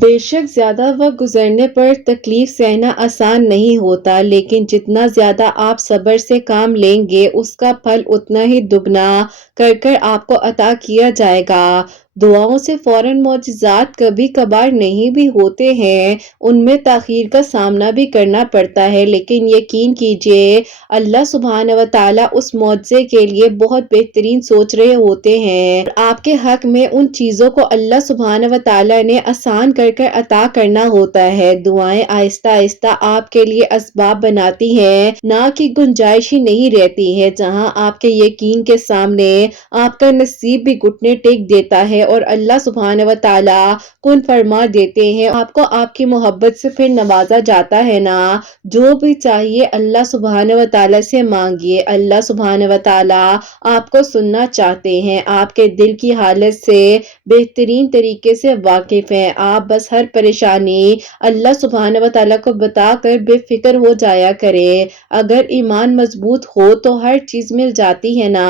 بے شک زیادہ وقت گزرنے پر تکلیف سہنا آسان نہیں ہوتا، لیکن جتنا زیادہ آپ صبر سے کام لیں گے اس کا پھل اتنا ہی دگنا کر آپ کو عطا کیا جائے گا۔ دعاؤں سے فوراً معجزات کبھی کبھار نہیں بھی ہوتے ہیں، ان میں تاخیر کا سامنا بھی کرنا پڑتا ہے، لیکن یقین کیجئے اللہ سبحانہ و تعالیٰ اس معجزے کے لیے بہت بہترین سوچ رہے ہوتے ہیں۔ آپ کے حق میں ان چیزوں کو اللہ سبحانہ و تعالیٰ نے آسان کر عطا کرنا ہوتا ہے۔ دعائیں آہستہ آہستہ آپ کے لیے اسباب بناتی ہیں، نہ کہ گنجائش ہی نہیں رہتی ہے۔ جہاں آپ کے یقین کے سامنے آپ کا نصیب بھی گھٹنے ٹیک دیتا ہے اور اللہ سبحانہ و تعالیٰ کن فرما دیتے ہیں، آپ کو آپ کی محبت سے پھر نوازا جاتا ہے نا۔ جو بھی چاہیے اللہ سبحانہ و تعالیٰ سے مانگیے، اللہ سبحانہ و تعالیٰ آپ کو سننا چاہتے ہیں، آپ کے دل کی حالت سے بہترین طریقے سے واقف ہیں۔ آپ بس ہر پریشانی اللہ سبحانہ و تعالیٰ کو بتا کر بے فکر ہو جایا کریں۔ اگر ایمان مضبوط ہو تو ہر چیز مل جاتی ہے نا،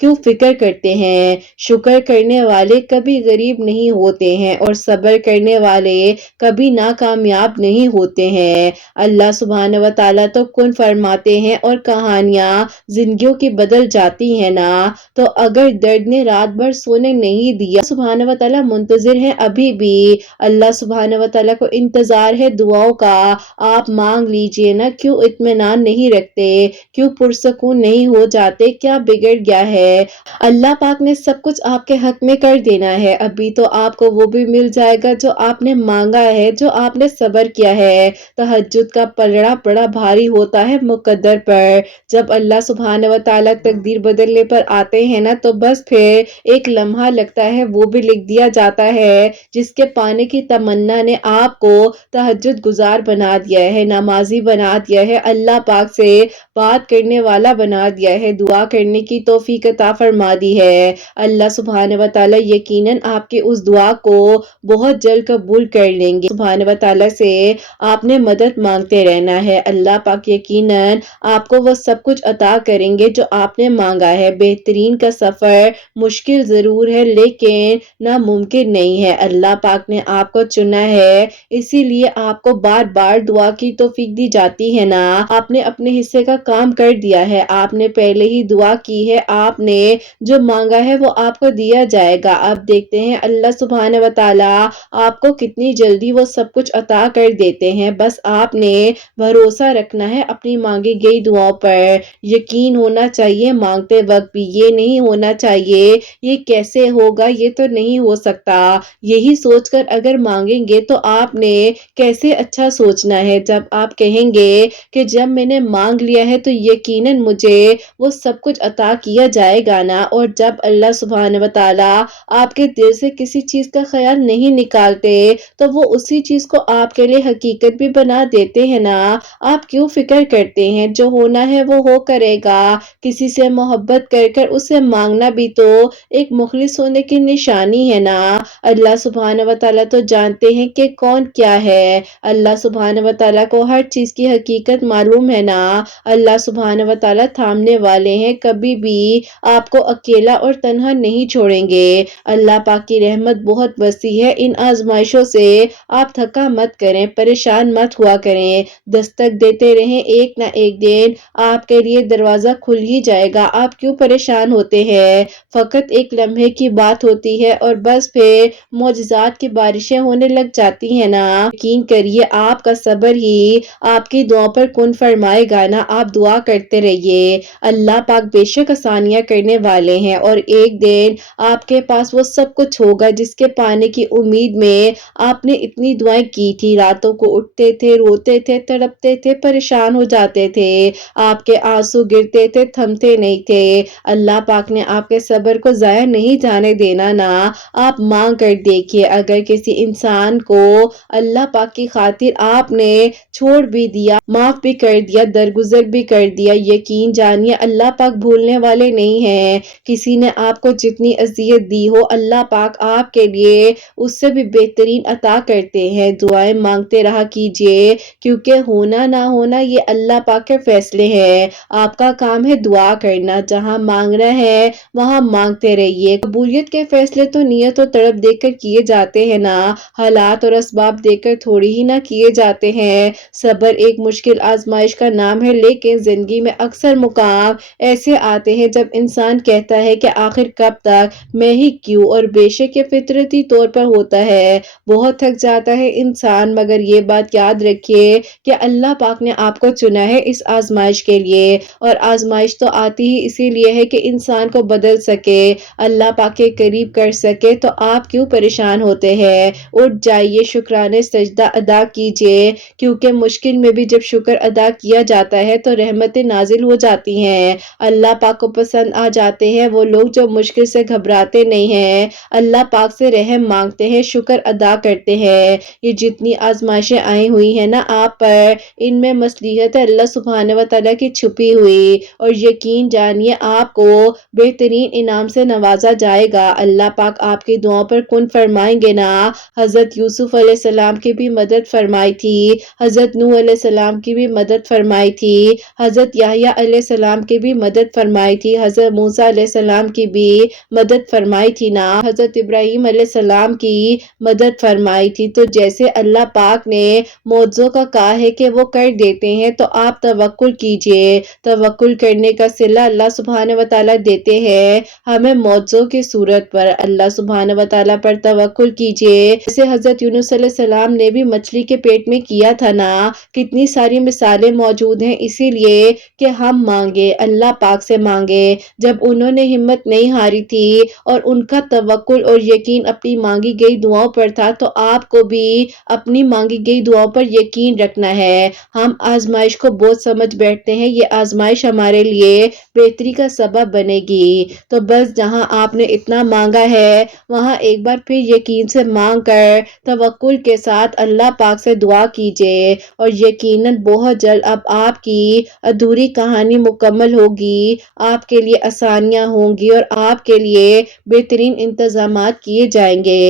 کیوں فکر کرتے ہیں؟ شکر کرنے والے کبھی غریب نہیں ہوتے ہیں اور صبر کرنے والے کبھی ناکامیاب نہیں ہوتے ہیں۔ اللہ سبحانہ و تعالیٰ تو کن فرماتے ہیں اور کہانیاں زندگیوں کی بدل جاتی ہیں نا۔ تو اگر درد نے رات بھر سونے نہیں دیا، سبحانہ و تعالیٰ منتظر ہیں ابھی بھی، اللہ سبحانہ و تعالیٰ کو انتظار ہے دعاؤں کا۔ آپ مانگ لیجئے نا، کیوں اطمینان نہیں رکھتے؟ کیوں پرسکون نہیں ہو جاتے؟ کیا بگڑ گیا ہے؟ اللہ پاک نے سب کچھ آپ کے حق میں کر دینا ہے، ابھی تو آپ کو وہ بھی مل جائے گا جو آپ نے مانگا ہے، جو آپ نے صبر کیا ہے۔ تہجد کا پلڑا بڑا بھاری ہوتا ہے مقدر پر، جب اللہ سبحانہ و تعالیٰ تقدیر بدلنے پر آتے ہیں نا تو بس پھر ایک لمحہ لگتا ہے وہ بھی لکھ دیا جاتا ہے، جس کے پانے کی تمنا نے آپ کو تہجد گزار بنا دیا ہے، نمازی بنا دیا ہے، اللہ پاک سے بات کرنے والا بنا دیا ہے، دعا کرنے کی توفیق عطا فرما دی ہے۔ اللہ سبحانہ و تعالیٰ یقیناً آپ کی اس دعا کو بہت جلد قبول کر لیں گے۔ سبحانہ و تعالیٰ سے آپ نے مدد مانگتے رہنا ہے، اللہ پاک یقیناً آپ کو وہ سب کچھ عطا کریں گے جو آپ نے مانگا ہے۔ بہترین کا سفر مشکل ضرور ہے لیکن ناممکن نہیں ہے، اللہ پاک نے آپ کو چنا ہے، اسی لیے آپ کو بار بار دعا کی توفیق دی جاتی ہے نا۔ آپ نے اپنے حصے کا کام کر دیا ہے، آپ نے پہلے ہی دعا کی ہے، آپ نے جو مانگا ہے وہ آپ کو دیا جائے گا۔ اب دیکھتے ہیں اللہ سبحانہ و تعالیٰ آپ کو کتنی جلدی وہ سب کچھ عطا کر دیتے ہیں، بس آپ نے بھروسہ رکھنا ہے اپنی مانگی گئی دعاؤں پر۔ یقین ہونا چاہیے مانگتے وقت بھی، یہ نہیں ہونا چاہیے یہ کیسے ہوگا، یہ تو نہیں ہو سکتا، یہی سوچ کر اگر مانگیں گے تو آپ نے کیسے اچھا سوچنا ہے۔ جب آپ کہیں گے کہ جب میں نے مانگ لیا ہے تو یقیناً مجھے وہ سب کچھ عطا کیا جائے گا نا، اور جب اللہ سبحانہ و تعالیٰ آپ کے دل سے کسی چیز کا خیال نہیں نکالتے تو وہ اسی چیز کو آپ کے لیے حقیقت بھی بنا دیتے ہیں نا۔ آپ کیوں فکر کرتے ہیں؟ جو ہونا ہے وہ ہو کرے گا۔ کسی سے محبت کر اسے مانگنا بھی تو ایک مخلص ہونے کی نشانی ہے نا۔ اللہ سبحانہ و تعالیٰ تو جانتے ہیں کہ کون کیا ہے، اللہ سبحانہ و تعالیٰ کو ہر چیز کی حقیقت معلوم ہے نا۔ اللہ سبحانہ و تعالیٰ تھامنے والے ہیں، کبھی بھی آپ کو اکیلا اور تنہا نہیں چھوڑیں گے۔ اللہ پاک کی رحمت بہت وسیع ہے، ان آزمائشوں سے آپ تھکا مت کریں، پریشان مت ہوا کریں، دستک دیتے رہیں، ایک نہ ایک دن آپ کے لیے دروازہ کھل ہی جائے گا۔ آپ کیوں پریشان ہوتے ہیں؟ فقط ایک لمحے کی بات ہوتی ہے اور بس پھر معجزات کی بارشیں ہونے لگ جاتی ہیں نا۔ یقین کریے آپ کا صبر ہی آپ کی دعا پر کن فرمائے گا نا۔ آپ دعا کرتے رہیے، اللہ پاک بے شک آسانیاں کرنے والے ہیں، اور ایک دن آپ کے پاس وہ سب کچھ ہوگا جس کے پانے کی امید میں آپ نے اتنی دعائیں کی تھی، راتوں کو اٹھتے تھے، روتے تھے، تڑپتے تھے، پریشان ہو جاتے تھے، آپ کے آنسو گرتے تھے، تھمتے نہیں تھے۔ اللہ پاک نے آپ کے صبر کو ضائع نہیں جانے دینا نا۔ آپ مانگ کر دیکھیے، اگر کسی انسان کو اللہ پاک کی خاطر آپ نے چھوڑ بھی دیا، معاف بھی کر دیا، درگزر بھی کر دیا، یقین جانیے اللہ پاک بھولنے والے نہیں ہیں۔ کسی نے آپ کو جتنی اذیت دی ہو اللہ پاک آپ کے لیے اس سے بھی بہترین عطا کرتے ہیں۔ دعائیں مانگتے رہا کیجئے، کیونکہ ہونا نہ ہونا یہ اللہ پاک کے فیصلے ہیں۔ آپ کا کام ہے دعا کرنا، جہاں مانگنا ہے وہاں مانگتے رہیے۔ قبولیت کے فیصلے تو نیت و طلب دیکھ کر کیے جاتے ہیں نا، حالات اور اسباب دیکھ کر تھوڑی ہی نہ کیے جاتے ہیں۔ صبر ایک مشکل آزمائش کا نام ہے، لیکن زندگی میں اکثر مقام ایسے آتے ہیں جب انسان کہتا ہے کہ آخر کب تک، میں ہی کیوں، اور بے شک یہ فطرتی طور پر ہوتا ہے۔ بہت تھک جاتا ہے انسان، مگر یہ بات یاد رکھیے کہ اللہ پاک نے آپ کو چنا ہے اس آزمائش کے لیے، اور آزمائش تو آتی ہی اسی لیے ہے کہ انسان کو بدل سکے، اللہ پاک کے قریب کر سکے۔ تو آپ کیوں پریشان ہوتے ہیں؟ اٹھ جائیے، شکرانے سجدہ ادا کیجئے، کیونکہ مشکل میں بھی جب شکر ادا کیا جاتا ہے تو رحمتیں نازل ہو جاتی ہیں۔ اللہ پاک کو پسند آ جاتے ہیں وہ لوگ جو مشکل سے گھبراتے نہیں ہیں، اللہ پاک سے رحم مانگتے ہیں، شکر ادا کرتے ہیں۔ یہ جتنی آزمائشیں آئی ہوئی ہیں نا آپ پر، ان میں مصلحت ہے اللہ سبحانہ وتعالی کی چھپی ہوئی، اور یقین جانیے آپ کو بہترین انعام سے نوازا جائے گا۔ اللہ پاک آپ کی دعاؤں پر کن فرمائیں گے نا۔ حضرت یوسف علیہ السلام کی بھی مدد فرمائی تھی، حضرت نوح علیہ السلام کی بھی مدد فرمائی تھی، حضرت یحییٰ علیہ السلام کی بھی مدد فرمائی تھی، حضرت موسیٰ علیہ السلام کی بھی مدد فرمائی تھی نا، حضرت ابراہیم علیہ السلام کی مدد فرمائی تھی۔ تو جیسے اللہ پاک نے معجزوں کا کہا ہے کہ وہ کر دیتے ہیں، تو آپ توکل کیجئے۔ توکل کرنے کا صلہ اللہ سبحانہ وتعالی دیتے ہیں ہمیں معجزوں کی صورت پر۔ اللہ سبحانہ وتعالی پر توکل کیجئے، جیسے حضرت یونس علیہ السلام نے بھی مچھلی کے پیٹ میں کیا تھا نا۔ کتنی ساری مثالیں موجود ہیں، اسی لیے کہ ہم مانگے، اللہ پاک سے مانگے۔ جب انہوں نے ہمت نہیں ہاری تھی اور ان کا توکل اور یقین اپنی مانگی گئی دعاؤں پر تھا، تو آپ کو بھی اپنی مانگی گئی دعاؤں پر یقین رکھنا ہے۔ ہم آزمائش کو بہت سمجھ بیٹھتے ہیں، یہ آزمائش ہمارے لیے بہتری کا سبب بنے گی۔ تو بس جہاں آپ نے اتنا مانگا ہے وہاں ایک بار پھر یقین سے مانگ کر توکل کے ساتھ اللہ پاک سے دعا کیجئے، اور یقیناً بہت جلد اب آپ کی ادھوری کہانی مکمل ہوگی، آپ کے لیے آسانیاں ہوں گی، اور آپ کے لیے بہترین انتظامات کیے جائیں گے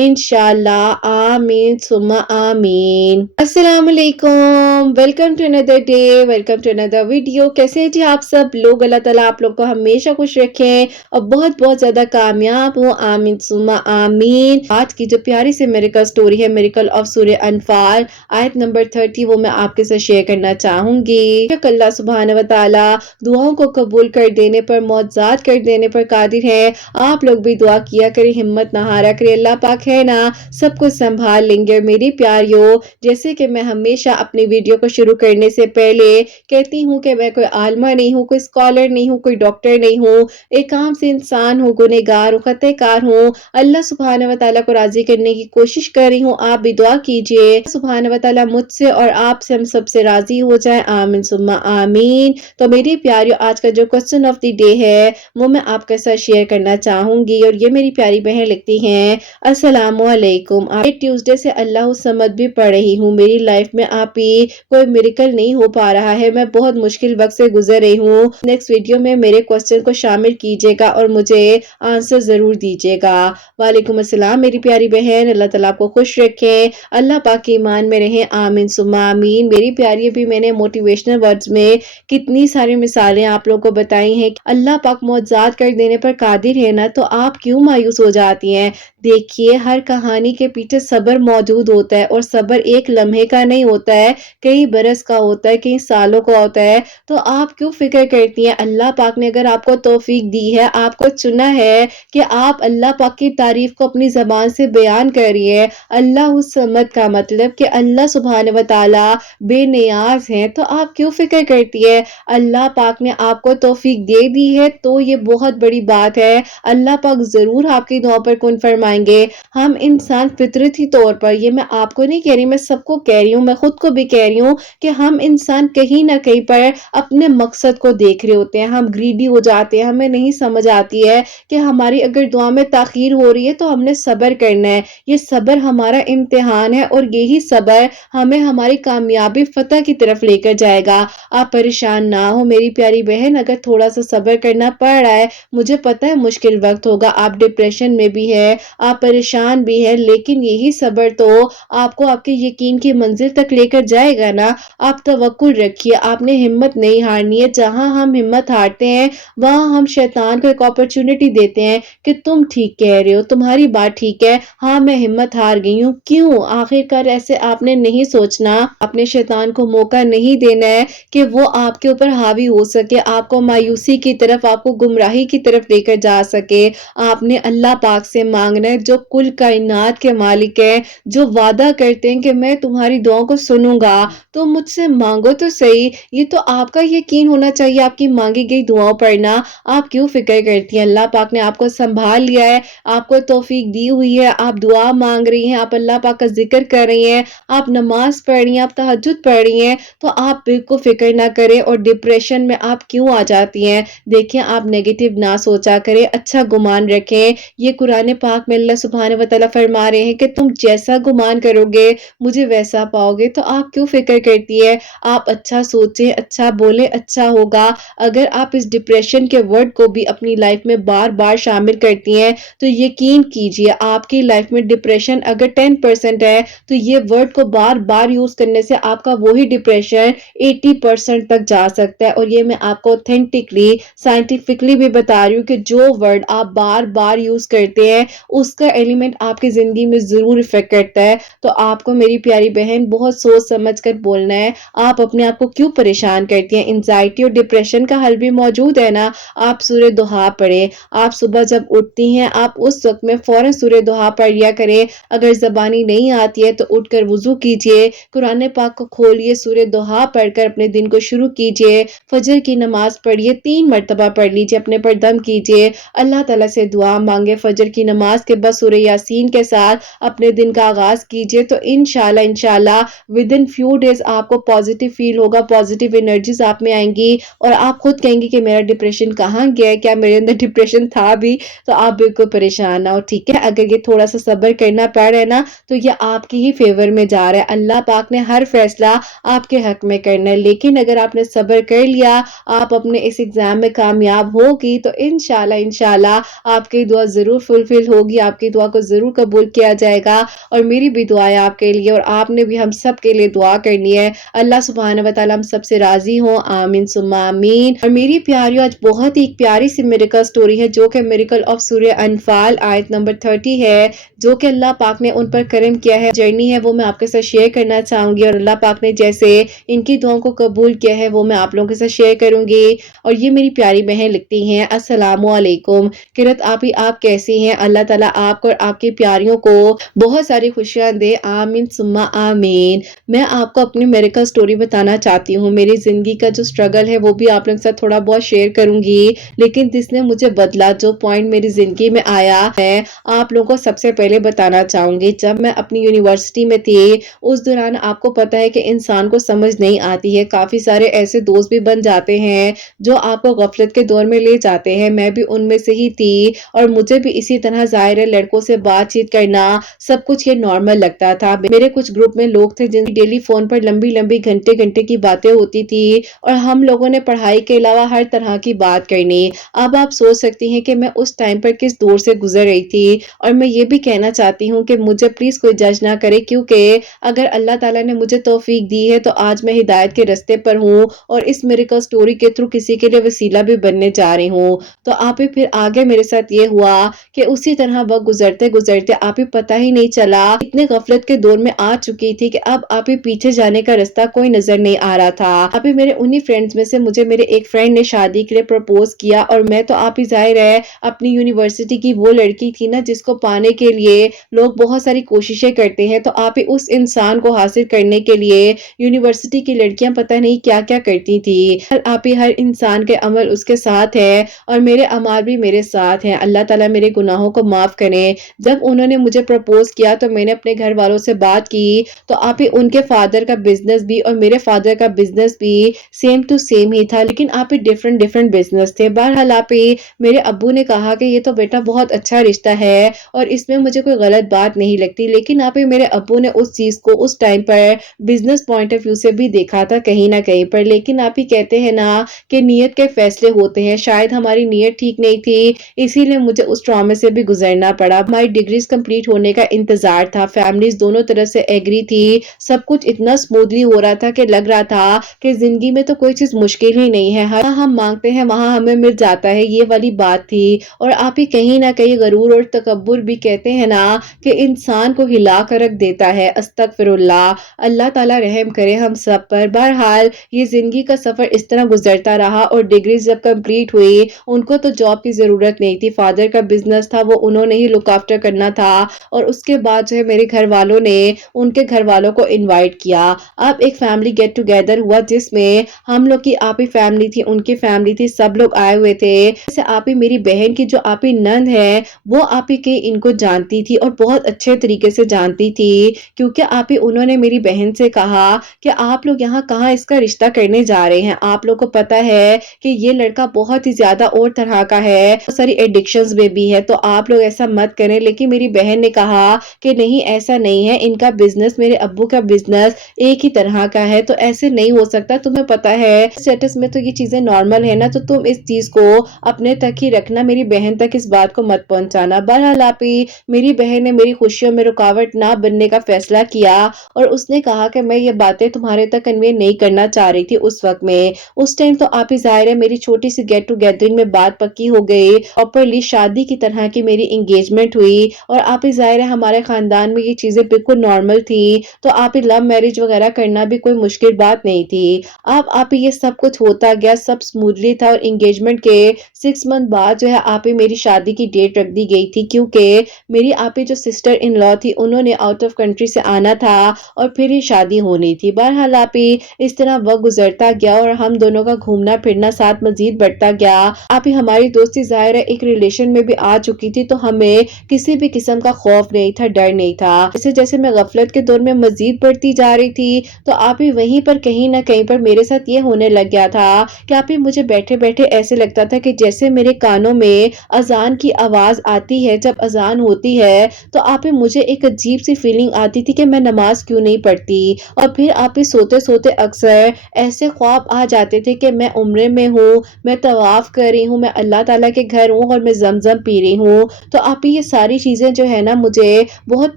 انشاءاللہ۔ آمین ثم آمین۔ السلام علیکم، ویلکم ٹو اندر ڈے، ویلکم ٹو اندر ویڈیو۔ کیسے ہیں جی آپ سب لوگ؟ اللہ تعالیٰ آپ لوگ کو ہمیشہ خوش رکھیں اور بہت بہت زیادہ کامیاب ہوں، آمین ثم آمین۔ آج کی جو پیاری سی میریکل سٹوری ہے، میریکل آف سورہ انفال آیت نمبر 30، وہ میں آپ کے ساتھ شیئر کرنا چاہوں گی۔ اللہ سبحانہ وتعالی دعاؤں کو قبول کر دینے پر، معجزات کر دینے پر قادر ہے۔ آپ لوگ بھی دعا کیا کریں، ہمت نہ ہارا کریں، اللہ پاک ہے نا، سب کچھ سنبھال لیں گے۔ میری پیاریوں، جیسے کہ میں ہمیشہ اپنی ویڈیو کو شروع کرنے سے پہلے کہتی ہوں کہ میں کوئی عالمہ نہیں ہوں، کوئی اسکالر نہیں ہوں، کوئی ڈاکٹر نہیں ہوں، ایک عام سے انسان ہوں، گنہگار ہوں، خطا کار ہوں۔ اللہ سبحانہ وتعالی کو راضی کرنے کی کوشش کر رہی ہوں، آپ بھی دعا کیجئے سبحانہ وتعالی مجھ سے اور آپ سے، ہم سب سے راضی ہو جائیں، آمین ثم آمین۔ تو میری پیاریوں، آج کا جو کوسچن آف دی ڈے ہے وہ میں آپ کے ساتھ شیئر کرنا چاہوں گی، اور یہ میری پیاری بہن لکھتی ہیں، السلام علیکم، آج ٹیوزڈے سے اللہ الصمد بھی پڑھ رہی ہوں، میری لائف میں آپ ہی کوئی میریکل نہیں ہو پا رہا ہے، میں بہت مشکل وقت سے گزر رہی ہوں۔ نیکسٹ ویڈیو میں میرے کوسچن کو شامل کیجئے گا اور مجھے آنسر ضرور دیجئے گا۔ وعلیکم السلام میری پیاری بہن، اللہ تعالیٰ آپ کو خوش رکھے، اللہ پاک کے ایمان میں رہیں، آمین ثم آمین۔ میری پیاری، بھی میں نے موٹیویشنل ورڈز میں کتنی ساری مثالیں آپ لوگوں کو بتائی ہیں کہ اللہ پاک معجزات کر دینے پر قادر ہے نا، تو آپ کیوں مایوس ہو جاتی ہیں؟ دیکھیے، ہر کہانی کے پیچھے صبر موجود ہوتا ہے، اور صبر ایک لمحے کا نہیں ہوتا ہے، کئی برس کا ہوتا ہے، کئی سالوں کا ہوتا ہے۔ تو آپ کیوں فکر کرتی ہیں؟ اللہ پاک نے اگر آپ کو توفیق دی ہے، آپ کو چنا ہے کہ آپ اللہ پاک کی تعریف کو اپنی زبان سے بیان کریے، اللہ الصمد کا مطلب کہ اللہ سبحانہ وتعالی بے نیاز ہیں، تو آپ کیوں فکر کرتی ہے؟ اللہ پاک نے آپ کو توفیق دے دی ہے تو یہ بہت بڑی بات ہے، اللہ پاک ضرور آپ کی دعا پر کن فرمائے آئیں گے۔ ہم انسان فطرتی طور پر، یہ میں آپ کو نہیں کہہ رہی، میں سب کو کہہ رہی ہوں، میں خود کو بھی کہہ رہی ہوں کہ ہم انسان کہیں نہ کہیں پر اپنے مقصد کو دیکھ رہے ہوتے ہیں، ہم گریڈی ہو جاتے ہیں، ہمیں نہیں سمجھ آتی ہے کہ ہماری اگر دعا میں تاخیر ہو رہی ہے تو ہم نے صبر کرنا ہے، یہ صبر ہمارا امتحان ہے اور یہی صبر ہمیں ہماری کامیابی فتح کی طرف لے کر جائے گا۔ آپ پریشان نہ ہو میری پیاری بہن، اگر تھوڑا سا صبر کرنا پڑ رہا ہے، مجھے پتہ ہے مشکل وقت ہوگا، آپ ڈپریشن میں بھی ہے، آپ پریشان بھی ہے، لیکن یہی صبر تو آپ کو آپ کے یقین کی منزل تک لے کر جائے گا نا۔ آپ توکل رکھیے، آپ نے ہمت نہیں ہارنی ہے، جہاں ہم ہمت ہارتے ہیں وہاں ہم شیطان کو ایک اپرچونٹی دیتے ہیں کہ تم ٹھیک کہہ رہے ہو، تمہاری بات ٹھیک ہے، ہاں میں ہمت ہار گئی ہوں، کیوں؟ آخر کار ایسے آپ نے نہیں سوچنا، اپنے شیطان کو موقع نہیں دینا ہے کہ وہ آپ کے اوپر حاوی ہو سکے، آپ کو مایوسی کی طرف، آپ کو گمراہی کی طرف لے کر جا سکے۔ آپ نے اللہ پاک سے مانگنا ہے جو کل کائنات کے مالک ہے، جو وعدہ کرتے ہیں کہ میں تمہاری دعاؤں کو سنوں گا، تو مجھ سے مانگو تو صحیح۔ یہ تو آپ کا یقین ہونا چاہیے آپ کی مانگی گئی دعاؤں پر نا۔ آپ کیوں فکر کرتی ہیں؟ اللہ پاک نے آپ کو سنبھال لیا ہے، آپ کو توفیق دی ہوئی ہے، آپ دعا مانگ رہی ہیں، آپ اللہ پاک کا ذکر کر رہی ہیں، آپ نماز پڑھ رہی ہیں، آپ تہجد پڑھ رہی ہیں، تو آپ بالکل فکر نہ کریں۔ اور ڈپریشن میں آپ کیوں آ جاتی ہیں؟ دیکھیں، آپ نیگیٹو نہ سوچا کریں، اچھا گمان رکھیں۔ یہ قرآن پاک میں اللہ سبحانہ و تعالیٰ فرما رہے ہیں کہ تم جیسا گمان کرو گے مجھے ویسا پاؤ گے، تو آپ کیوں فکر کرتی ہے؟ آپ اچھا سوچیں، اچھا بولیں، اچھا ہوگا۔ اگر آپ اس ڈپریشن کے ورڈ کو بھی اپنی لائف میں بار بار شامل کرتی ہیں تو یقین کیجئے آپ کی لائف میں ڈپریشن اگر 10% ہے تو یہ ورڈ کو بار بار یوز کرنے سے آپ کا وہی ڈپریشن 80% تک جا سکتا ہے۔ اور یہ میں آپ کو اوتھینٹکلی سائنٹیفکلی بھی بتا رہی ہوں کہ جو ورڈ آپ بار بار یوز کرتے ہیں اس کا ایلیمنٹ آپ کی زندگی میں ضرور افیکٹ کرتا ہے۔ تو آپ کو میری پیاری بہن بہت سوچ سمجھ کر بولنا ہے۔ آپ اپنے آپ کو کیوں پریشان کرتی ہیں؟ انزائٹی اور ڈپریشن کا حل بھی موجود ہے نا۔ آپ سورہ دہا پڑھیں، آپ صبح جب اٹھتی ہیں آپ اس وقت میں فوراً سورہ دہا پڑھ لیا کریں۔ اگر زبانی نہیں آتی ہے تو اٹھ کر وضو کیجئے، قرآن پاک کو کھولیے، سورہ دہا پڑھ کر اپنے دن کو شروع کیجئے، فجر کی نماز پڑھیے، 3 مرتبہ پڑھ لیجئے، اپنے پر دم کیجئے، اللہ تعالیٰ سے دعا مانگے، فجر کی نماز کے بعد سورہ یاسین کے ساتھ اپنے دن کا آغاز کیجئے، تو انشاءاللہ within few days آپ کو پازیٹیو فیل ہوگا، پازیٹیو انرجیز آپ میں آئیں گی اور آپ خود کہیں گی کہ میرا ڈپریشن کہاں گیا ہے، کیا میرے اندر ڈپریشن تھا بھی؟ تو آپ بالکل پریشان نہ ہو، ٹھیک ہے؟ اگر یہ تھوڑا سا صبر کرنا پڑ رہا ہے نا تو یہ آپ کی ہی فیور میں جا رہا ہے، اللہ پاک نے ہر فیصلہ آپ کے حق میں کرنا ہے، لیکن اگر آپ نے صبر کر لیا، آپ اپنے اس ایگزام میں کامیاب ہوگی تو انشاءاللہ آپ کی دعا ضرور فلفل ہوگی، آپ کی دعا کو ضرور قبول کیا جائے گا۔ اور میری بھی دعا ہے آپ کے لیے اور آپ نے بھی ہم سب کے لیے دعا کرنی ہے، اللہ سبحانہ و تعالیٰ ہم سب سے راضی ہوں، آمین ثم آمین۔ اور میری پیاریوں، آج بہت ہی پیاری سی میریکل سٹوری ہے جو کہ میریکل آف سورہ انفال آیت نمبر 30 ہے، جو کہ اللہ پاک نے ان پر کرم کیا ہے، جرنی ہے وہ میں آپ کے ساتھ شیئر کرنا چاہوں گی، اور اللہ پاک نے جیسے ان کی دعاؤں کو قبول کیا ہے وہ میں آپ لوگوں کے ساتھ شیئر کروں گی۔ اور یہ میری پیاری بہن لکھتی ہیں، السلام علیکم قرت آپی، آپ کیسی ہیں؟ اللہ تعالیٰ آپ کو اور آپ کی پیاریوں کو بہت ساری خوشیاں دے، آمین ثم آمین۔ میں آپ کو اپنی میریکل سٹوری بتانا چاہتی ہوں، میری زندگی کا جو سٹرگل ہے وہ بھی آپ لوگوں کے ساتھ تھوڑا بہت شیئر کروں گی، لیکن جس نے مجھے بدلا، جو پوائنٹ میری زندگی میں آیا ہے آپ لوگوں کو سب سے پہلے بتانا چاہوں گی۔ جب میں اپنی یونیورسٹی میں تھی اس دوران آپ کو پتا ہے کہ انسان کو سمجھ نہیں آتی ہے، کافی سارے ایسے دوست بھی بن جاتے ہیں جو آپ کو غفلت کے دور میں لے جاتے ہیں، میں بھی ان میں سے ہی تھی، اور مجھے بھی اسی طرح ظاہر ہے لڑکوں سے بات چیت کرنا سب کچھ یہ نارمل لگتا تھا۔ میرے کچھ گروپ میں لوگ تھے جن کی ڈیلی فون پر لمبی لمبی گھنٹے گھنٹے کی باتیں ہوتی تھی اور ہم لوگوں نے پڑھائی کے علاوہ ہر طرح کی بات کرنی۔ اب آپ سوچ سکتی ہیں کہ میں اس ٹائم پر کس دور سے گزر رہی تھی، اور میں یہ بھی کہنا چاہتی ہوں کہ مجھے پلیز کوئی جج نہ کرے، کیونکہ اگر اللہ تعالیٰ نے مجھے توفیق دی ہے تو آج میں ہدایت کے راستے پر ہوں اور اس میریکل سٹوری کے تھرو کسی کے لیے وسیلہ بھی بننے جا رہی ہوں۔ تو آپ ہی پھر آگے میرے ساتھ یہ ہوا کہ اسی طرح وقت گزرتے گزرتے آپ ہی پتہ ہی نہیں چلا، اتنے غفلت کے دور میں آ چکی تھی کہ اب آپ ہی پیچھے جانے کا راستہ کوئی نظر نہیں آ رہا تھا۔ آپ ہی میرے انہی فرینڈز میں سے مجھے میرے ایک فرینڈ نے شادی کے لیے پرپوز کیا، اور میں تو آپ ہی ظاہر ہے اپنی یونیورسٹی کی وہ لڑکی تھی نا جس کو پانے کے لیے لوگ بہت ساری کوششیں کرتے ہیں، تو آپ ہی اس انسان کو حاصل کرنے کے لیے یونیورسٹی کی لڑکیاں پتہ نہیں کیا کیا کرتی تھی۔ آپ ہی ہر انسان کے عمل اس کے ساتھ ہے اور میرے اعمال بھی میرے ساتھ ہیں، اللہ تعالیٰ میرے گناہوں کو معاف کریں۔ جب انہوں نے مجھے پرپوز کیا تو میں نے اپنے گھر والوں سے بات کی تو آپ ہی ان کے فادر کا بزنس بھی اور میرے فادر کا بزنس بھی سیم ٹو سیم ہی تھا، لیکن آپ ہی ڈیفرنٹ بزنس تھے۔ بہرحال آپ ہی میرے ابو نے کہا کہ یہ تو بیٹا بہت اچھا رشتہ ہے اور اس میں مجھے کوئی غلط بات نہیں لگتی، لیکن آپ ہی میرے ابو نے اس چیز کو اس ٹائم پر بزنس پوائنٹ آف ویو سے بھی دیکھا تھا کہیں نہ کہیں پر، لیکن آپ ہی کہتے ہیں نا کہ نیت کے فیصلے ہوتے ہیں، شاید ہماری نیت ٹھیک نہیں تھی، اسی لیے مجھے اس ٹراما سے بھی گزرنا پڑا۔ ہماری ڈگریز کمپلیٹ ہونے کا انتظار تھا، فیملیز دونوں طرف سے ایگری تھی، سب کچھ اتنا سموتھلی ہو رہا تھا کہ لگ رہا تھا کہ زندگی میں تو کوئی چیز مشکل ہی نہیں ہے، ہاں ہم مانگتے ہیں وہاں ہمیں مل جاتا ہے، یہ والی بات تھی۔ اور آپ ہی کہیں نہ کہیں غرور اور تکبر بھی کہتے ہیں نا کہ انسان کو ہلا کر رکھ دیتا ہے، استغفر اللہ، اللہ تعالیٰ رحم کرے ہم سب پر۔ بہرحال یہ زندگی کا سفر اس طرح گزرتا رہا اور ڈگریز جب کمپلیٹ ہوئی، ان کو تو جاب کی ضرورت نہیں تھی، فادر کا بزنس تھا، وہ انہوں نے ہی لک آفٹر کرنا تھا، اور اس کے بعد جو ہے میرے گھر والوں نے ان کے گھر والوں کو انوائٹ کیا۔ اب ایک فیملی گیٹ ٹوگیدر ہوا جس میں ہم لوگ کی آپ ہی فیملی تھی، ان کی فیملی تھی، سب لوگ آئے ہوئے تھے۔ جیسے آپ ہی میری بہن کی جو آپ ہی نند ہے وہ آپ ہی کے ان کو جانتی تھی اور بہت اچھے طریقے سے جانتی تھی، کیونکہ آپ ہی انہوں نے میری بہن سے کہا کہ آپ لوگ یہاں کہاں اس کا رشتہ کرنے جا رہے ہیں، آپ لوگ کو پتا ہے کہ یہ لڑکا بہت ہی زیادہ اور طرح کا ہے، بہت ساری ایڈکشنز میں بھی ہے، تو آپ لوگ ایسا مت کریں۔ لیکن میری بہن نے کہا کہ نہیں ایسا نہیں ہے، ان کا بزنس میرے ابو کا بزنس ایک ہی طرح کا ہے، تو ایسے نہیں ہو سکتا، تمہیں پتا ہے اسٹیٹس میں تو یہ چیزیں نارمل ہے نا، تو تم اس چیز کو اپنے تک ہی رکھنا، میری بہن تک اس بات کو مت پہنچانا۔ بہرحال آپ ہی میری بہن نے میری خوشیوں میں رکاوٹ نہ بننے کا فیصلہ کیا اور اس نے کہا کہ میں یہ باتیں تمہارے تک کنوے نہیں کرنا چاہ رہی تھی اس وقت میں۔ اس ٹائم تو آپ ہی ظاہر ہے میری چھوٹی سی گیٹ ٹو گیدرنگ میں بات پکی ہو گئی، پراپرلی شادی کی طرح کی میری انگیجمنٹ ہوئی، اور آپ ہی ظاہر ہے ہمارے خاندان میں یہ چیزیں بالکل نارمل تھی، تو آپ ہی لو میرج وغیرہ کرنا بھی کوئی مشکل بات نہیں تھی۔ اب آپ ہی یہ سب کچھ ہوتا گیا، سب سموتھلی تھا، اور انگیجمنٹ کے 6 منتھ بعد جو ہے آپ ہی میری شادی کی ڈیٹ رکھ دی گئی تھی، کیونکہ میری آپ ہی جو سسٹر ان لا تھی انہوں نے آؤٹ آف کنٹری سے آنا تھا اور پھر ہی شادی ہونی تھی۔ بہرحال آپ ہی اس طرح وقت گزرتا گیا اور ہم دونوں کا گھومنا پھرنا ساتھ مزید بڑھتا گیا۔ آپ ہی ہماری دوستی ظاہر ہے ایک ریلیشن میں بھی آ چکی تھی، تو ہمیں کسی بھی قسم کا خوف نہیں تھا، ڈر نہیں تھا۔ جیسے جیسے میں غفلت کے دور میں مزید بڑھتی جا رہی تھی تو آپ ہی وہیں پر کہیں نہ کہیں پر میرے ساتھ یہ ہونے لگ گیا تھا کہ آپ ہی مجھے بیٹھے بیٹھے ایسے لگتا تھا کہ جیسے میرے کانوں میں اذان کی آواز آتی ہے، جب اذان ہوتی ہے تو آپ ہی مجھے ایک عجیب سی فیلنگ آتی تھی کہ میں نماز کیوں نہیں پڑھتی، اور پھر آپ ہی سوتے سوتے اکثر ایسے خواب آ جاتے تھے کہ میں عمرے میں ہوں، میں طواف کر رہی ہوں، میں اللہ تعالیٰ کے گھر ہوں اور میں زمزم پی رہی ہوں۔ تو آپ ہی یہ ساری چیزیں جو ہے نا مجھے بہت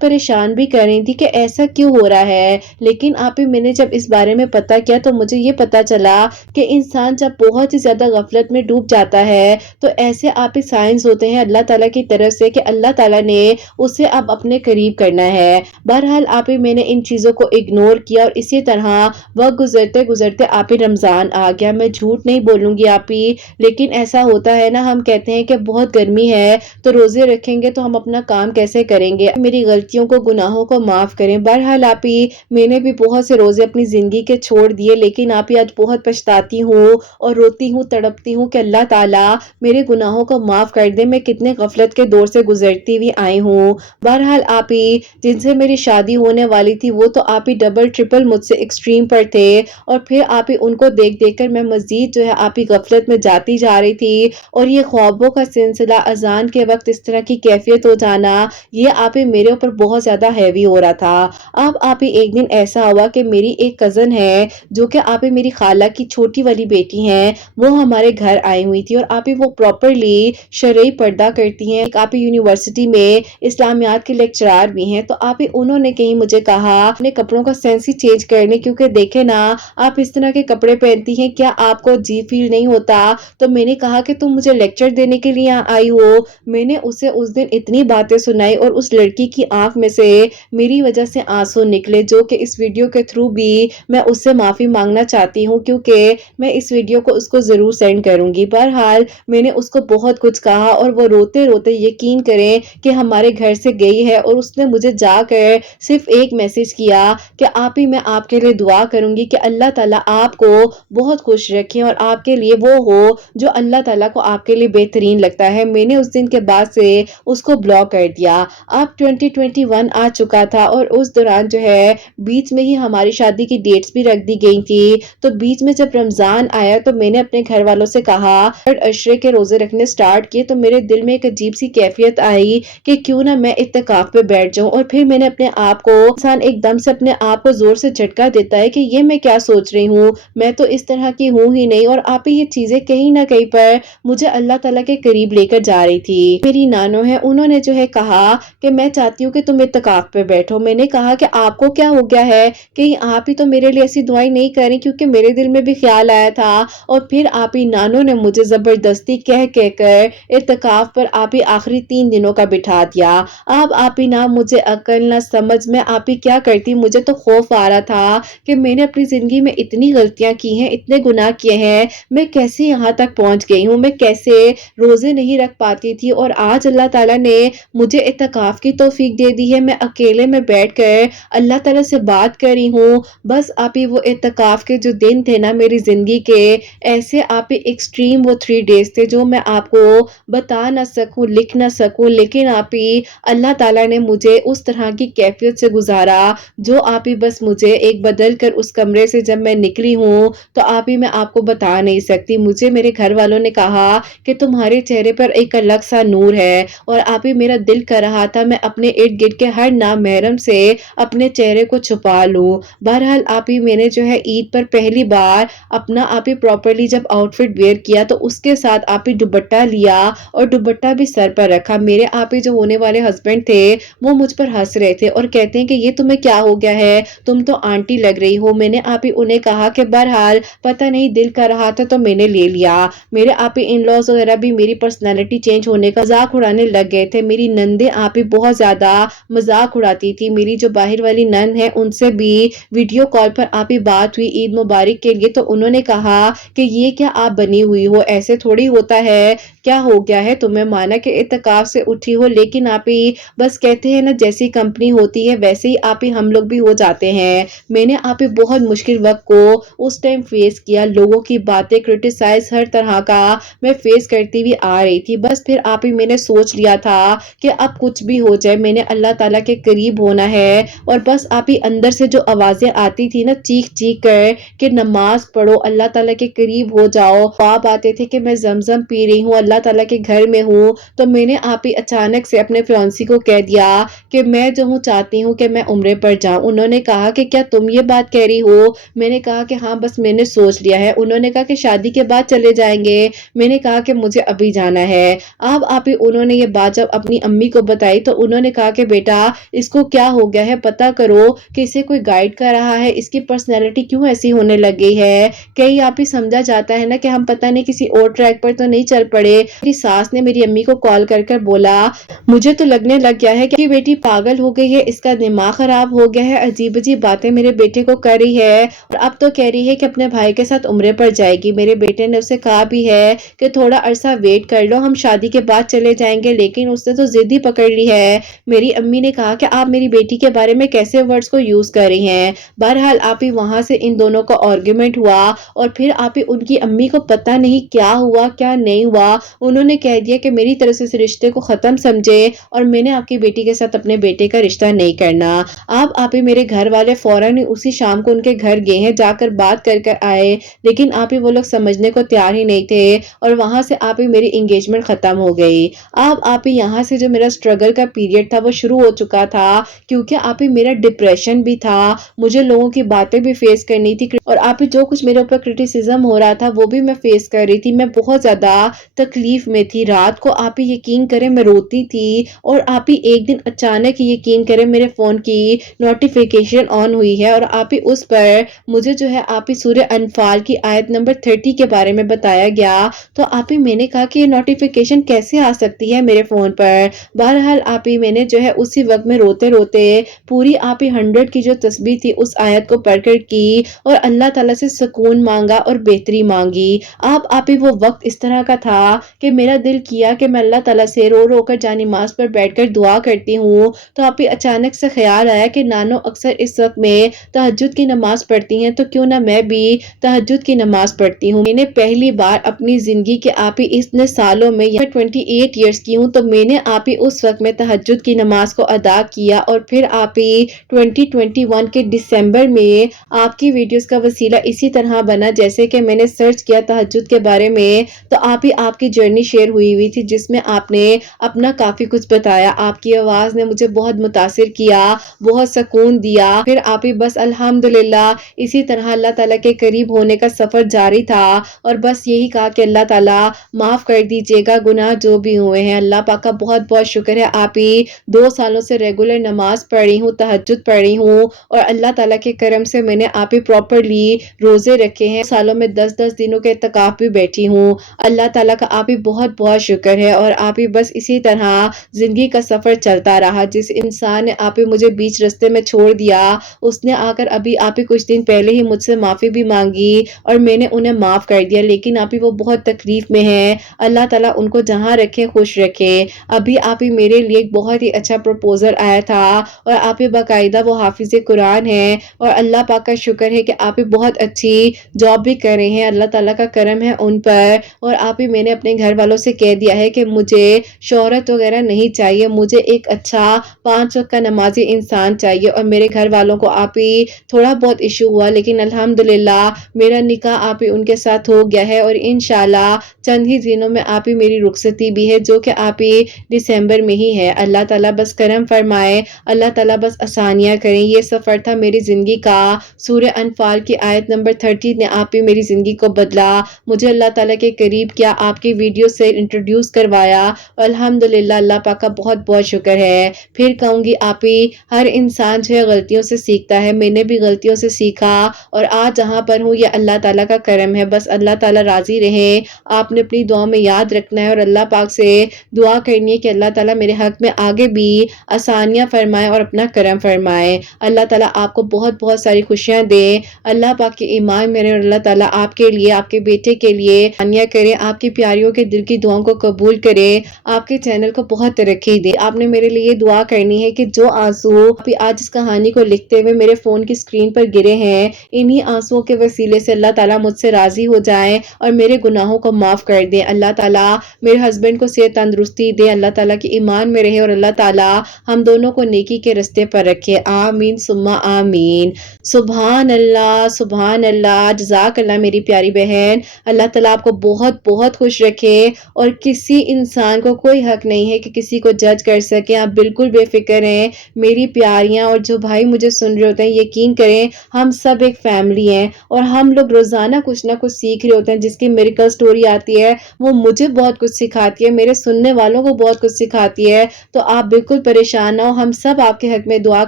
پریشان بھی کر رہی تھی کہ ایسا کیوں ہو رہا ہے، لیکن آپ ہی میں نے جب اس بارے میں پتا کیا تو مجھے یہ پتا چلا کہ انسان جب بہت ہی زیادہ غفلت میں ڈوب جاتا ہے تو ایسے آپ ہی سائنس ہوتے ہیں اللہ تعالیٰ کی طرف سے کہ اللہ تعالیٰ نے اسے اب اپنے قریب کرنا ہے۔ بہرحال آپ ہی میں نے ان چیزوں کو اگنور کیا اور اسی طرح وقت گزرتے گزرتے آپ ہی رمضان آ گیا۔ میں جھوٹ نہیں بولوں گی آپ ہی، لیکن ایسا ہوتا ہے نا، ہم کہتے ہیں کہ بہت گرمی ہے تو روزے رکھیں گے تو ہم اپنا کام کیسے کریں گے، میری غلطیوں کو گناہوں کو معاف کریں۔ بہرحال آپ ہی میں نے بھی بہت سے روزے اپنی زندگی کے چھوڑ دیے، لیکن آپ ہی آج بہت پچھتاتی ہوں اور روتی ہوں، تڑپتی ہوں کہ اللہ تعالیٰ میرے گناہوں کو معاف کر دے، میں کتنے غفلت کے دور سے گزرتی ہوئی آئی ہوں۔ بہرحال آپ ہی جن سے میری شادی ہونے والی تھی وہ تو آپ ہی ڈبل ٹرپل مجھ سے ایکسٹریم پر تھے، اور پھر آپ ہی ان کو دیکھ دیکھ کر میں مزید جو ہے آپ ہی غفلت میں جاتی جا رہی تھی، اور یہ خوابوں کا سلسلہ، اذان کے وقت اس طرح کی کیفیت ہو جانا، یہ آپ ہی میرے اوپر بہت زیادہ ہیوی ہو رہا تھا۔ اب آپ ہی ایک دن ایسا ہوا کہ میری ایک کزن ہے جو کہ آپ ہی میری خالہ کی چھوٹی والی بیٹی ہیں، وہ ہمارے گھر آئی ہوئی تھی، اور آپ ہی وہ پراپرلی شرعی پردہ کرتی ہیں، آپ ہی یونیورسٹی میں اسلامیات کے لیکچرار بھی ہیں، تو آپ ہی انہوں نے کہیں مجھے کہا اپنے کپڑوں کا سینس ہی چینج کرنے، کیونکہ دیکھیں نا آپ اس طرح کے کپڑے پہنتی ہیں، کیا آپ کو عجیب فیل نہیں ہوتا؟ تو میں نے کہا کہ تم مجھے لیکچر دینے کے لیے آئی ہو؟ میں نے اسے اس دن اتنی باتیں سنائی اور اس لڑکی کی آنکھ میں سے میری وجہ سے آنسو نکلے، جو کہ اس ویڈیو کے تھرو بھی میں اس سے معافی مانگنا چاہتی ہوں، کیونکہ میں اس ویڈیو کو اس کو ضرور سینڈ کروں گی۔ بہرحال میں نے اس کو بہت کچھ کہا اور وہ روتے روتے یقین کریں کہ ہمارے گھر سے گئی ہے، اور اس نے مجھے جا کر صرف ایک میسج کیا کہ آپ ہی میں آپ کے لیے دعا کروں گی کہ اللہ تعالیٰ آپ کو بہت خوش رکھے اور آپ کے لیے وہ ہو جو اللہ تعالیٰ کو آپ کے لیے بہترین لگتا ہے۔ میں نے اس دن کے بعد سے اس کو بلاک کر دیا۔ اب 2021 آ چکا تھا اور اس دوران جو ہے بیچ میں ہی ہماری شادی کی ڈیٹس بھی رکھ دی گئی تھی۔ تو بیچ میں جب رمضان آیا تو میں نے اپنے گھر والوں سے کہا عشرے کے روزے رکھنے سٹارٹ کیے، تو میرے دل میں ایک عجیب سی کیفیت آئی کہ کیوں نہ میں اعتکاف پہ بیٹھ جاؤں۔ اور پھر میں نے اپنے آپ کو، انسان ایک دم سے اپنے آپ کو زور سے جھٹکا دیتا ہے کہ یہ میں کیا سوچ رہی ہوں، میں تو اس طرح کی ہوں ہی نہیں۔ اور آپ یہ چیزیں کہیں نہ کہیں پر مجھے اللہ تعالیٰ کے قریب لے کر جا رہی تھی۔ میری نانو ہے، انہوں نے جو ہے کہا کہ میں چاہتی ہوں کہ تم اعتکاف پہ بیٹھو۔ میں نے کہا کہ آپ کو کیا ہو گیا ہے، کہیں آپ ہی تو میرے لیے ایسی دعائیں نہیں کر رہی، کیونکہ میرے دل میں بھی خیال آیا تھا۔ اور پھر آپ ہی نانو نے مجھے زبردستی کہہ کر اعتکاف پر آپ ہی آخری 3 دنوں کا بٹھا دیا۔ اب آپ ہی نہ مجھے عقل نہ سمجھ میں آپ ہی کیا کرتی، مجھے تو خوف آ رہا تھا کہ میں نے اپنی زندگی میں اتنی غلطیاں کی ہیں، اتنے گناہ کیے ہیں، میں کیسے یہاں تک پہنچ گئی ہوں، میں کیسے روزے نہیں رکھ پاتی تھی، اور آج اللہ تعالیٰ نے مجھے اعتکاف کی توفیق دے دی ہے۔ میں اکیلے میں بیٹھ کر اللہ تعالیٰ سے بات کر رہی ہوں۔ بس آپ ہی وہ اعتکاف کے جو دن تھے نا میری زندگی کے، ایسے آپ ہی ایکسٹریم وہ 3 ڈیز تھے جو میں آپ کو بتا نہ سکوں، لکھ نہ سکوں، لیکن آپ ہی اللہ تعالیٰ نے مجھے اس طرح کی کیفیت سے گزارا جو آپ ہی بس مجھے ایک بدل کر اس کمرے سے جب میں نکلی ہوں تو آپ ہی میں آپ کو بتا نہیں سکتی۔ مجھے میرے گھر والوں نے کہا کہ تمہارے چہرے پر ایک الگ سا نور ہے، اور آپ ہی میرا دل کر رہا تھا میں اپنے ارد گرد کے ہر نامحرم سے اپنے چہرے کو چھپا لوں۔ بہرحال آپ ہی میں نے جو ہے عید پر پہلی بار اپنا آپ ہی پراپرلی جب آؤٹ فٹ ویئر کیا تو اس کے ساتھ آپ ہی دوپٹہ لیا اور دوپٹہ بھی سر پر رکھا۔ میرے آپ ہی جو ہونے والے ہسبینڈ تھے وہ مجھ پر ہنس رہے تھے اور کہتے ہیں کہ یہ تمہیں کیا ہو گیا ہے، تم تو آنٹی لگ رہی ہو۔ میں نے آپ ہی انہیں کہا کہ بہرحال پتہ نہیں دل کر رہا تھا تو میں نے لے لیا۔ میرے آپ ہی ان لاز وغیرہ بھی میری پرسنالٹی چینج ہونے کا مذاق اڑانے لگ گئے تھے۔ میری نندیں آپ ہی بہت زیادہ مذاق اڑاتی تھی۔ میری جو باہر والی نند ہے ان سے بھی ویڈیو کال پر آپ ہی بات ہوئی عید مبارک کے لیے، تو انہوں نے کہا کہ یہ کیا آپ بنی ہوئی ہو، ایسے تھوڑی ہوتا ہے، کیا ہو گیا ہے تمہیں، مانا کہ اعتکاف سے اٹھی ہو، لیکن آپ ہی بس کہتے ہیں نا جیسی کمپنی ہوتی ہے ویسے ہی آپ ہی ہم لوگ بھی ہو جاتے ہیں۔ میں نے آپ ہی بہت مشکل وقت کو اس ٹائم فیس کیا، لوگوں کی باتیں، کرٹیسائز ہر طرح کا میں فیس کرتی ہوئی آ رہی تھی۔ بس پھر آپ ہی میں نے سوچ لیا تھا کہ اب کچھ بھی ہو جائے میں نے اللہ تعالیٰ کے قریب ہونا ہے، اور بس آپ ہی اندر سے جو آوازیں آتی تھی نا چیخ چیخ کر کہ نماز پڑھو، اللہ تعالیٰ کے قریب ہو جاؤ، خواب آتے تھے کہ میں زمزم پی رہی ہوں، اللہ تعالیٰ کے گھر میں ہوں، تو میں نے آپ ہی اچانک سے اپنے فیانسی کو کہہ دیا کہ میں جو ہوں چاہتی ہوں کہ میں عمرے پر جاؤں۔ انہوں نے کہا کہ کیا تم یہ بات کہہ رہی ہو؟ میں نے کہا کہ ہاں بس میں نے سوچ لیا ہے۔ انہوں نے کہا کہ شادی کے بعد چلے جائیں گے؟ میں نے کہا کہ مجھے ابھی جانا ہے۔ اب آپ ہی انہوں نے یہ بات جب اپنی امی کو بتائی تو انہوں نے کہا کہ بیٹا اس کو کیا ہو گیا ہے، پتہ کرو کہ اسے کوئی گائیڈ کر رہا ہے، اس کی پرسنالٹی کیوں ایسی ہونے لگ گئی ہے، کہیں آپ ہی سمجھا جاتا ہے نا کہ ہم پتہ نہیں کسی اور ٹریک پر تو نہیں چل پڑے۔ میری ساس نے میری امی کو کال کر کر بولا مجھے تو لگنے لگ گیا ہے کہ بیٹی پاگل ہو گئی ہے، اس کا دماغ خراب ہو گیا ہے، عجیب عجیب باتیں میرے بیٹے کو کر رہی ہے، اور اب تو کہہ رہی ہے کہ اپنے بھائی کے ساتھ عمرے پر جائے گی۔ میرے بیٹے نے اسے کہا بھی ہے کہ تھوڑا عرصہ ویٹ کر لو، ہم شادی کے بعد چلے جائیں گے، لیکن اس نے تو ضد ہی پکڑ لی ہے۔ میری امی نے کہا کہ آپ میری بیٹی کے بارے میں کیسے ورڈز کو یوز کر رہی ہیں۔ بہرحال آپ ہی وہاں سے ان دونوں کا آرگیومنٹ ہوا، اور پھر آپ ہی ان کی امی کو پتہ نہیں کیا ہوا کیا نہیں ہوا، انہوں نے کہہ دیا کہ میری طرف سے اس رشتے کو ختم سمجھے اور میں نے آپ کی بیٹی کے ساتھ اپنے بیٹے کا رشتہ نہیں کرنا۔ اب آپ ہی میرے گھر والے فوراً اسی شام کو ان کے گھر گئے ہیں، جا کر بات کر کر آئے، لیکن آپ ہی وہ لوگ سمجھنے کو تیار ہی نہیں تھے، اور وہاں سے آپ ہی میری انگیجمنٹ ختم ہو گئی۔ اب آپ ہی یہاں سے جو میرا سٹرگل کا پیریڈ تھا وہ شروع ہو چکا تھا، کیونکہ آپ ہی میرا ڈپریشن بھی تھا، مجھے لوگوں کی باتیں بھی فیس کرنی تھی، اور آپ ہی جو کچھ میرے اوپر کرٹیسزم ہو رہا تھا وہ بھی میں فیس کر رہی تھی۔ میں بہت زیادہ تکلیف میں تھی، رات کو آپ ہی یقین کریں میں روتی تھی، اور آپ ہی ایک دن اچانک یقین کریں میرے فون کی نوٹیفیکیشن آن ہوئی ہے، اور آپ ہی اس پر مجھے جو ہے آپ ہی سورہ انفال کی آیت نمبر 30 کے بارے میں بتایا گیا، تو آپ ہی میں نے کہا کہ یہ نوٹیفیکیشن کیسے آ سکتی ہے میرے فون پر۔ بہرحال آپ ہی میں نے جو ہے اسی وقت میں روتے روتے پوری آپ ہی 100 کی جو تسبیح تھی اس آیت کو پڑھ کر کی، اور اللہ تعالیٰ سے سکون مانگا اور بہتری مانگی۔ آپ ہی وہ وقت اس طرح کا تھا کہ میرا دل کیا کہ میں اللہ تعالیٰ سے رو رو کر جائے نماز پر بیٹھ کر دعا کرتی ہوں، تو آپ ہی اچانک سے خیال آیا کہ نانو اکثر اس وقت میں تہجد کی نماز پڑھتی ہیں، تو کیوں نہ میں بھی تہجد کی نماز پڑھتی ہوں۔ میں نے پہلی بار اپنی زندگی کے آپ ہی اتنے سالوں میں 28 ایئرس کی ہوں، تو میں نے آپ ہی اس وقت میں تہجد کی نماز کو ادا کیا، اور پھر آپ ہی 2021 کے دسمبر میں آپ کی ویڈیوز کا وسیلہ اسی طرح بنا، جیسے کہ میں نے سرچ کیا تہجد کے بارے میں، تو آپ کی جرنی شیئر ہوئی تھی، جس میں آپ نے اپنا کافی کچھ بتایا۔ آپ کی آواز نے مجھے بہت متاثر کیا، بہت سکون دیا۔ پھر آپ ہی بس الحمدللہ اسی طرح اللہ تعالیٰ کے قریب ہونے کا سفر جاری تھا، اور بس یہی کہا کہ اللہ تعالیٰ معاف کر دیجیے گا گناہ جو بھی ہوئے ہیں۔ اللہ پاک کا بہت بہت شکر ہے، آپ ہی 2 سالوں سے ریگولر نماز پڑھی ہوں، تہجد پڑھی ہوں، اور اللہ تعالیٰ کے کرم سے میں نے آپ ہی پراپرلی روزے رکھے ہیں، سالوں میں 10 دنوں کے اعتکاف بھی بیٹھی ہوں۔ اللہ تعالیٰ کا آپ ہی بہت بہت شکر ہے، اور آپ ہی بس اسی طرح زندگی کا سفر چلتا رہا۔ جس انسان نے آپ ہی مجھے بیچ رستے میں چھوڑ دیا، اس نے آ کر ابھی آپ ہی کچھ دن پہلے ہی مجھ سے معافی بھی مانگی، اور میں نے انہیں معاف کر دیا، لیکن آپ ہی وہ بہت تکلیف میں ہیں۔ اللہ تعالیٰ ان کو جہاں رکھے خوش رکھے۔ ابھی آپ ہی میرے لیے ایک بہت ہی اچھا پروپوزل آیا تھا، اور آپ ہی باقاعدہ وہ حافظ قرآن ہے، اور اللہ پاک کا شکر ہے کہ آپ ہی بہت اچھی جاب بھی کر رہے ہیں، اللہ تعالیٰ کا کرم ہے ان پر۔ اور آپ ہی میں نے اپنے گھر والوں سے کہہ دیا ہے کہ مجھے شہرت وغیرہ نہیں چاہیے، مجھے ایک اچھا 5 وقت کا نمازی انسان چاہیے۔ اور میرے گھر والوں کو آپ ہی تھوڑا بہت ایشو ہوا، لیکن الحمدللہ میرا نکاح آپ ہی ان کے ساتھ ہو گیا ہے، اور انشاءاللہ چند ہی دنوں میں آپ ہی میری رخصتی بھی ہے، جو کہ آپ ہی دسمبر میں ہی ہے۔ اللہ تعالیٰ بس کرم فرمائے، اللہ تعالیٰ بس آسانیاں کریں۔ یہ سفر تھا میری زندگی کا، سورہ انفال کی آیت نمبر 30 نے آپ ہی میری زندگی کو بدلا، مجھے اللہ تعالیٰ کے قریب کیا، آپ کی ویڈیو سے انٹروڈیوس کروایا، الحمدللہ اللہ پاک کا بہت بہت شکر ہے۔ پھر کہوں گی آپ ہی ہر انسان جو ہے غلطیوں سے سیکھتا ہے، میں نے بھی غلطیوں سے سیکھا، اور آج جہاں پر ہوں یہ اللہ تعالیٰ کا کرم ہے۔ بس اللہ تعالیٰ راضی رہے، آپ نے اپنی دعا میں یاد رکھنا ہے، اور اللہ پاک سے دعا کرنی ہے کہ اللہ تعالیٰ میرے حق میں آگے بھی آسانیاں فرمائے اور اپنا کرم فرمائے۔ اللہ تعالیٰ آپ کو بہت بہت ساری خوشیاں دے، اللہ پاک کی ایمان میرے، اور اللہ تعالیٰ آپ کے لیے، آپ کے بیٹے کے لیے آسانیاں کرے، آپ کی پیاریوں کے دل کی دعاؤں کو قبول کرے، آپ کے چینل کو بہت ترقی دے۔ آپ نے میرے لیے دعا کرنی ہے کہ جو آنسو آج اس کہانی کو لکھتے ہوئے میرے فون کی سکرین پر گرے ہیں، انہی آنسوؤں کے وسیلے سے اللہ تعالیٰ مجھ سے راضی ہو جائیں اور میرے گناہوں کو معاف کر دیں۔ اللہ تعالیٰ میرے ہسبینڈ کو صحت تندرستی دے، اللہ تعالیٰ کی ایمان میں رہے، اور اللہ تعالیٰ ہم دونوں کو نیکی کے رستے پر رکھے، آمین ثم آمین۔ سبحان اللہ، جزاک اللہ میری پیاری بہن۔ اللہ تعالیٰ آپ کو بہت بہت خوش رکھے، اور کسی انسان کو کوئی حق نہیں ہے کہ کسی کو جج کر سکے، آپ بالکل بے فکر ہیں میری پیاریاں، اور جو بھائی مجھے سن رہے ہوتے ہیں یقین کریں ہم سب ایک فیملی ہیں، اور ہم لوگ روزانہ کچھ نہ کچھ سیکھ رہے ہوتے ہیں۔ جس کی میریکل سٹوری آتی ہے وہ مجھے بہت کچھ سکھاتی ہے، میرے سننے والوں کو بہت کچھ سکھاتی ہے، تو آپ بالکل پریشان نہ ہو، ہم سب آپ کے حق میں دعا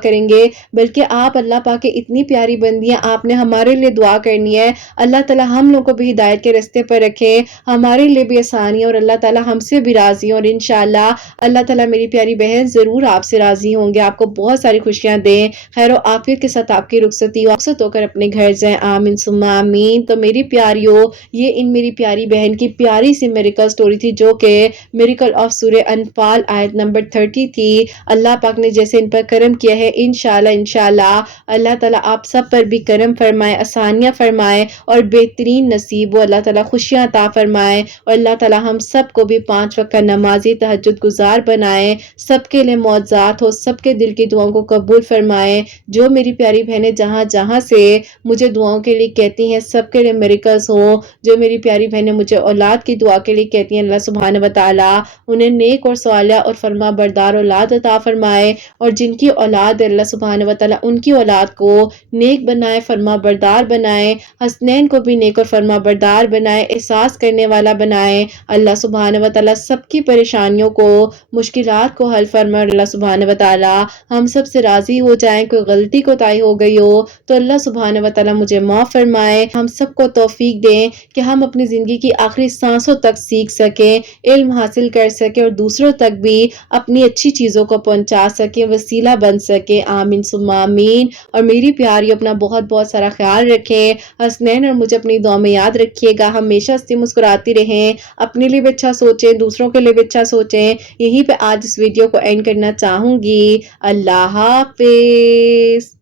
کریں گے، بلکہ آپ اللہ پاک کی اتنی پیاری بندیاں، آپ نے ہمارے لیے دعا کرنی ہے، اللہ تعالیٰ ہم لوگ کو بھی ہدایت کے رستے پر رکھے، ہمارے لیے بھی آسانی، اور اللہ تعالیٰ ہم سے بھی راضی ہوں، اور انشاءاللہ اللہ تعالیٰ میری پیاری بہن ضرور آپ سے راضی ہوں گے، آپ کو بہت ساری خوشیاں دیں، خیر و عافیت کے ساتھ آپ کی رخصتی ہو کر اپنے گھر جائیں، آمین ثم آمین۔ تو میری پیاریوں، یہ ان میری پیاری بہن کی پیاری سی میریکل سٹوری تھی، جو کہ میریکل آف سورہ انفال آیت نمبر 30 تھی۔ اللہ پاک نے جیسے ان پر کرم کیا ہے، انشاءاللہ اللہ تعالیٰ آپ سب پر بھی کرم فرمائے، آسانیاں فرمائے، اور بہترین نصیب ہو، اللہ تعالیٰ خوشیاں عطا فرمائے، اور اللہ تعالیٰ ہم سب کو بھی 5 وقت کا نمازی تہجد گزار بنائے، سب کے لیے معجزات ہو، سب کے دل کی دعاؤں کو قبول فرمائے۔ جو میری پیاری بہنیں جہاں جہاں سے مجھے دعاؤں کے لیے کہتی ہیں، سب کے لیے میریکلز ہوں۔ جو میری پیاری بہنیں مجھے اولاد کی دعا کے لیے کہتی ہیں، اللہ سبحانہ و تعالیٰ انہیں نیک اور صالحہ اور فرما بردار اولاد عطا فرمائے، اور جن کی اولاد ہے اللہ سبحانہ و تعالیٰ ان کی اولاد کو نیک بنائے، فرما بردار بنائے، حسنین کو بھی نیک اور فرما بردار بنائے، احساس کرنے والا بنائے، اللہ سبحانہ و تعالیٰ سب کی پریشانیوں کو، مشکلات کو حل فرمائے، اور اللہ سبحانہ و تعالیٰ ہم سب سے راضی ہو جائیں۔ کوئی غلطی کوتاہی ہو گئی ہو تو اللہ سبحانہ و تعالیٰ مجھے معاف فرمائے، ہم سب کو توفیق دیں کہ ہم اپنی زندگی کی آخری سانسوں تک سیکھ سکیں، علم حاصل کر سکیں، اور دوسروں تک بھی اپنی اچھی چیزوں کو پہنچا سکیں، وسیلہ بن سکیں، آمین ثم آمین۔ اور میری پیاری اپنا بہت بہت سارا خیال رکھیں، حسنین اور مجھے اپنی دعا میں یاد رکھیے گا، ہمیشہ سے مسکراتی رہیں، اپنے لیے بھی اچھا سوچیں، دوسروں کے لیے بھی اچھا سوچیں۔ یہیں پہ آج اس ویڈیو کو اینڈ کرنا چاہوں گی۔ اللہ حافظ۔